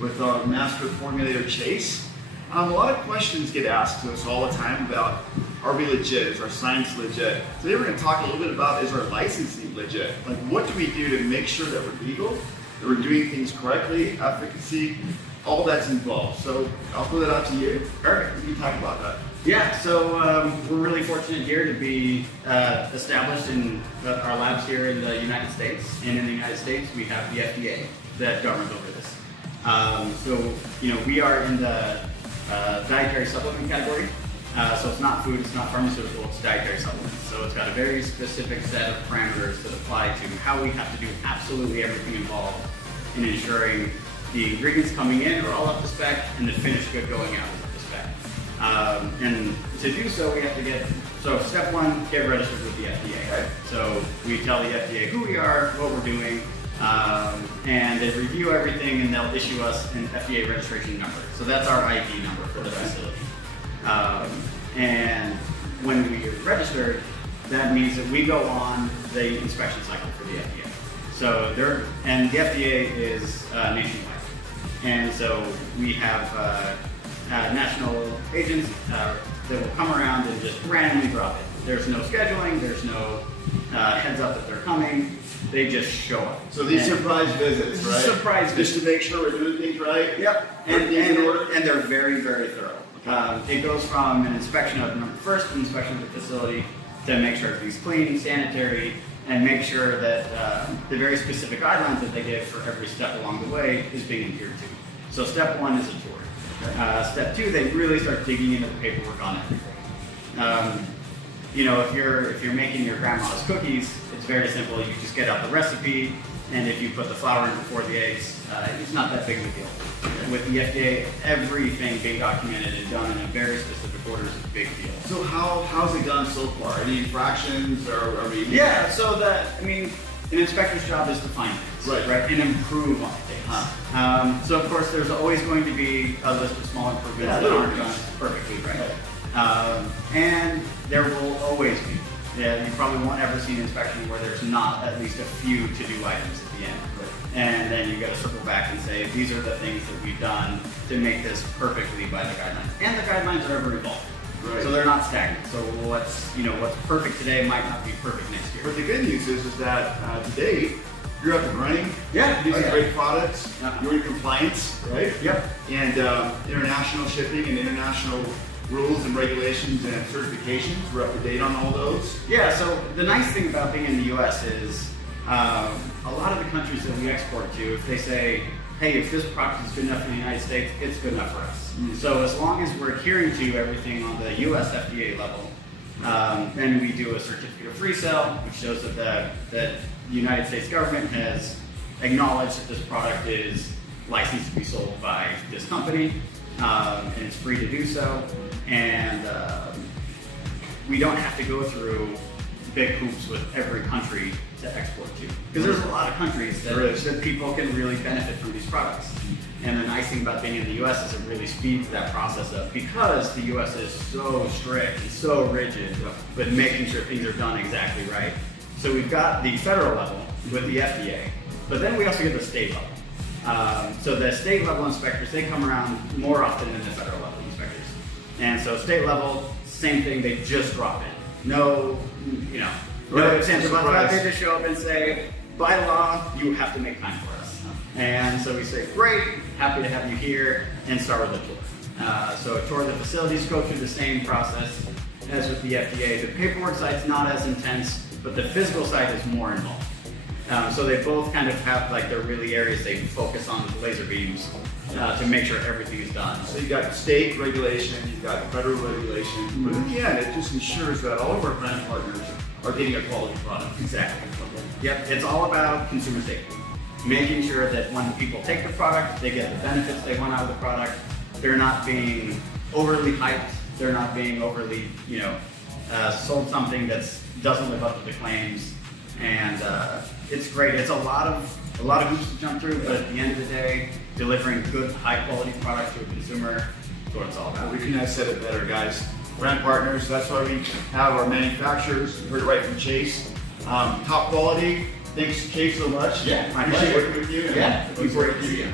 with our master formulator Chase. A lot of questions get asked to us all the time about, are we legit? Is our science legit? Today we're going to talk a little bit about, is our licensing legit? Like, what do we do to make sure that we're legal, that we're doing things correctly, efficacy, all that's involved. So I'll throw that out to you. Perfect. You can talk about that. Yeah, so we're really fortunate here to be established in our labs here in the United States. And in the United States, we have the FDA that governs over this. So, we are in the dietary supplement category. So it's not food, it's not pharmaceutical, it's dietary supplements. So it's got a very specific set of parameters that apply to how we have to do absolutely everything involved in ensuring the ingredients coming in are all up to spec and the finished good going out is up to spec. And to do so, we have to so step one, get registered with the FDA. Right? So we tell the FDA who we are, what we're doing, and they review everything and they'll issue us an FDA registration number. So that's our ID number for the facility. And when we are registered, that means that we go on the inspection cycle for the FDA. So and the FDA is nationwide. And so we have national agents that will come around and just randomly drop it. There's no scheduling, there's no heads up that they're coming. They just show up. So these surprise visits, right? Surprise visits. Just to make sure we're doing things right? Yep. And they're very, very thorough. It goes from an inspection of first inspection of the facility to make sure everything's clean, sanitary, and make sure that the very specific guidelines that they give for every step along the way is being adhered to. So step one is a tour. Step two, they really start digging into the paperwork on everything. If you're making your grandma's cookies, it's very simple. You just get out the recipe, and if you put the flour in before the eggs, it's not that big of a deal. With the FDA, everything being documented and done in a very specific order is a big deal. So how's it gone so far? Any infractions or are we? Yeah, so an inspector's job is to find things, right? And improve on things. So of course, there's always going to be a list of small improvements that aren't done perfectly right. And there will always be. Yeah, you probably won't ever see an inspection where there's not at least a few to-do items at the end. And then you got to circle back and say, these are the things that we've done to make this perfectly by the guidelines. And the guidelines are ever evolving. Right. So they're not stagnant. So what's perfect today might not be perfect next year. But the good news is that today, you're up and running. Yeah. Using great products. You're in compliance, right? Yep. And international shipping and international rules and regulations and certifications, we're up to date on all those. Yeah, so the nice thing about being in the US is a lot of the countries that we export to, if they say, hey, if this product is good enough in the United States, it's good enough for us. Mm-hmm. So as long as we're adhering to everything on the US FDA level, then we do a certificate of free sale, which shows that the United States government has acknowledged that this product is licensed to be sold by this company, and it's free to do so. And we don't have to go through big hoops with every country to export to. Because there's a lot of countries that people can really benefit from these products. And the nice thing about being in the US is it really speeds that process up because the US is so strict and so rigid with making sure things are done exactly right. So we've got the federal level with the FDA, but then we also get the state level. So the state level inspectors, they come around more often than the federal level inspectors. And so state level, same thing, they just drop in. No ifs, ands, or buts. They just show up and say, by law, you have to make time for us. And so we say, great, happy to have you here, and start with a tour. So a tour of the facilities, go through the same process as with the FDA. The paperwork side's not as intense, but the physical side is more involved. So they both kind of have their really areas they focus on with laser beams to make sure everything is done. So you've got state regulation, you've got federal regulation, but in the end, it just ensures that all of our brand partners are getting a quality product. Exactly. Yep, it's all about consumer safety. Making sure that when people take the product, they get the benefits they want out of the product. They're not being overly hyped. They're not being overly, sold something that doesn't live up to the claims. And it's great. It's a lot of hoops to jump through, but at the end of the day, delivering good, high-quality product to a consumer is what it's all about. We couldn't have said it better, guys. Brand partners, that's why we have our manufacturers. You heard it right from Chase. Top quality. Thanks, Chase, so much. Yeah, I appreciate working with you. Yeah, looking forward to see you.